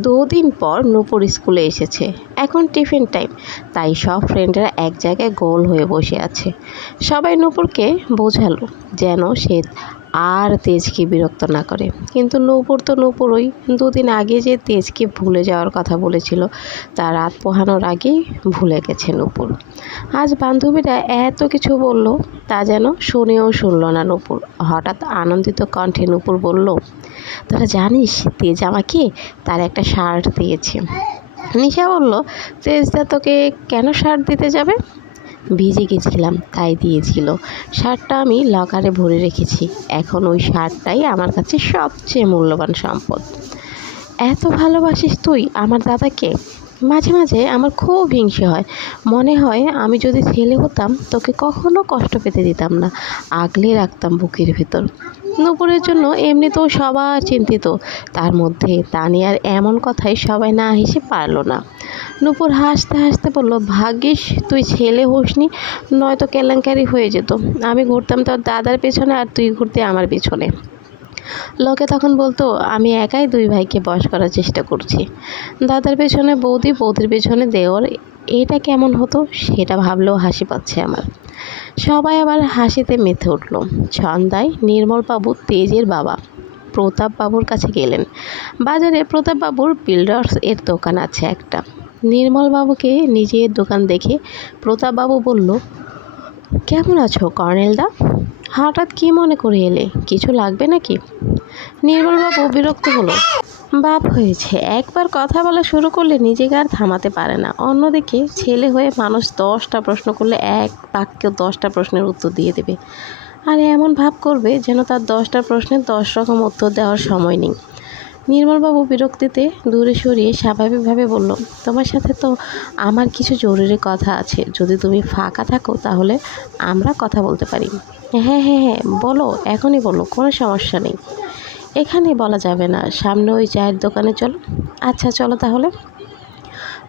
দুদিন পর নূপুর স্কুলে এসেছে। এখন টিফিন টাইম। তাই সব ফ্রেন্ডরা এক জায়গায় গোল হয়ে বসে আছে। সবাই নূপুরকে বোঝালো যেন সে আর তেজকে বিরক্ত না করে। কিন্তু নূপুর তো নূপুরই। দুদিন আগে যে তেজকে ভুলে যাওয়ার কথা বলেছিল, তা রাত পোহানোর আগেই ভুলে গেছে নূপুর। আজ বান্ধবীরা এত কিছু বলল, তা যেন শুনেও শুনল না নূপুর। হঠাৎ আনন্দিত কণ্ঠে নূপুর বলল, তোরা জানিস, তেজ আমাকে তার একটা শার্ট দিয়েছে। নিশা বলল, তেজদা তোকে কেন শার্ট দিতে যাবে? ভিজে গেছিলাম, তাই দিয়েছিল। শার্টটা আমি লকারে ভরে রেখেছি। এখন ওই শার্টটাই আমার কাছে সবচেয়ে মূল্যবান সম্পদ। এত ভালোবাসিস তুই আমার দাদাকে? মাঝে মাঝে আমার খুব হিংসে হয়। মনে হয় আমি যদি ছেলে হতাম, তোকে কখনো কষ্ট পেতে দিতাম না। আগলে রাখতাম বুকের ভেতর। নূপুরের জন্য এমনিতেও সবার চিন্তিত। তার মধ্যে তানিয়ার এমন কথাই সবাই না হেসে পারল না। নূপুর হাসতে হাসতে বলল, ভাগ্যিস, তুই ছেলে হোসনি, নয়তো কেলেঙ্কারি হয়ে যেত। আমি ঘুরতাম তোর দাদার পেছনে আর তুই ঘুরতে আমার পেছনে। লোকে তখন বলতো, আমি একাই দুই ভাইকে বশ করার চেষ্টা করছি। দাদার পেছনে বৌদি, বৌদির পেছনে দেওর, এটা কেমন হতো সেটা ভাবলেও হাসি পাচ্ছে আমার। সবাই আবার হাসিতে মেতে উঠল। সন্ধ্যায় নির্মলবাবু তেজের বাবা, প্রতাপবাবুর কাছে গেলেন। বাজারে প্রতাপবাবুর বিল্ডার্স এর দোকান আছে একটা। নির্মলবাবুকে নিজের দোকান দেখে প্রতাপবাবু বলল, কেমন আছো, কর্নেলদা? হঠাৎ কি মনে করে এলে? কিছু লাগবে নাকি? নির্মলবাবু বিরক্ত হলো, বাপ হয়েছে, একবার কথা বলা শুরু করলে নিজেকে আর থামাতে পারে না। অন্যদিকে ছেলে হয়ে মানুষ দশটা প্রশ্ন করলে এক বাক্য দশটা প্রশ্নের উত্তর দিয়ে দেবে। আর এমন ভাব করবে যেন তার দশটা প্রশ্নের দশ রকম উত্তর দেওয়ার সময় নেই। নির্মলবাবু বিরক্তিতে দূরে সরিয়ে স্বাভাবিকভাবে বলল, তোমার সাথে তো আমার কিছু জরুরি কথা আছে। যদি তুমি ফাঁকা থাকো, তাহলে আমরা কথা বলতে পারি। হ্যাঁ হ্যাঁ হ্যাঁ বলো, এখনই বলো, কোনো সমস্যা নেই। এখানে বলা যাবে না, সামনে ওই চায়ের দোকানে চলো। আচ্ছা চলো তাহলে।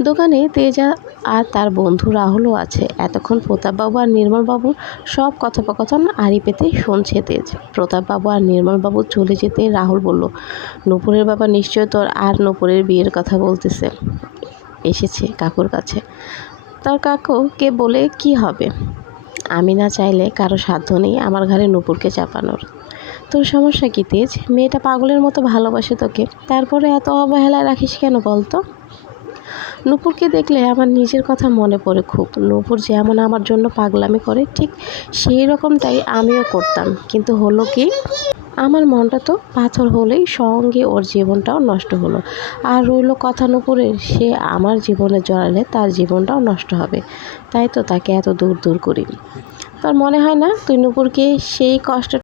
দোকানে তেজা আর তার বন্ধু রাহুলও আছে। এতক্ষণ প্রতাপবাবু আর নির্মলবাবু সব কথোপকথন আড়ি পেতে শুনছে তেজ। প্রতাপবাবু আর নির্মলবাবু চলে যেতে রাহুল বলল, নূপুরের বাবা নিশ্চয় তোর আর নূপুরের বিয়ের কথা বলতেছে। এসেছে কাকুর কাছে। তার কাকুকে বলে কি হবে? আমি না চাইলে কারও সাধ্য নেই আমার ঘরে নূপুরকে চাপানোর। তোর সমস্যা কি তেজ? মেয়েটা পাগলের মতো ভালোবাসে তোকে। তারপরে এত অবহেলায় রাখিস কেন বলতো? নূপুরকে দেখলে আমার নিজের কথা মনে পড়ে খুব। নূপুর যেমন আমার জন্য পাগলামি করে, ঠিক সেই রকমটাই আমিও করতাম। কিন্তু হলো কি, আমার মনটা তো পাথর হলেই সঙ্গে ওর জীবনটাও নষ্ট হলো। আর রইল কথা নূপুরের, সে আমার জীবনে জড়ালে তার জীবনটাও নষ্ট হবে। তাই তো তাকে এত দূর দূর করি। তোর মনে হয় না তুই নূপুরকে সেই কষ্ট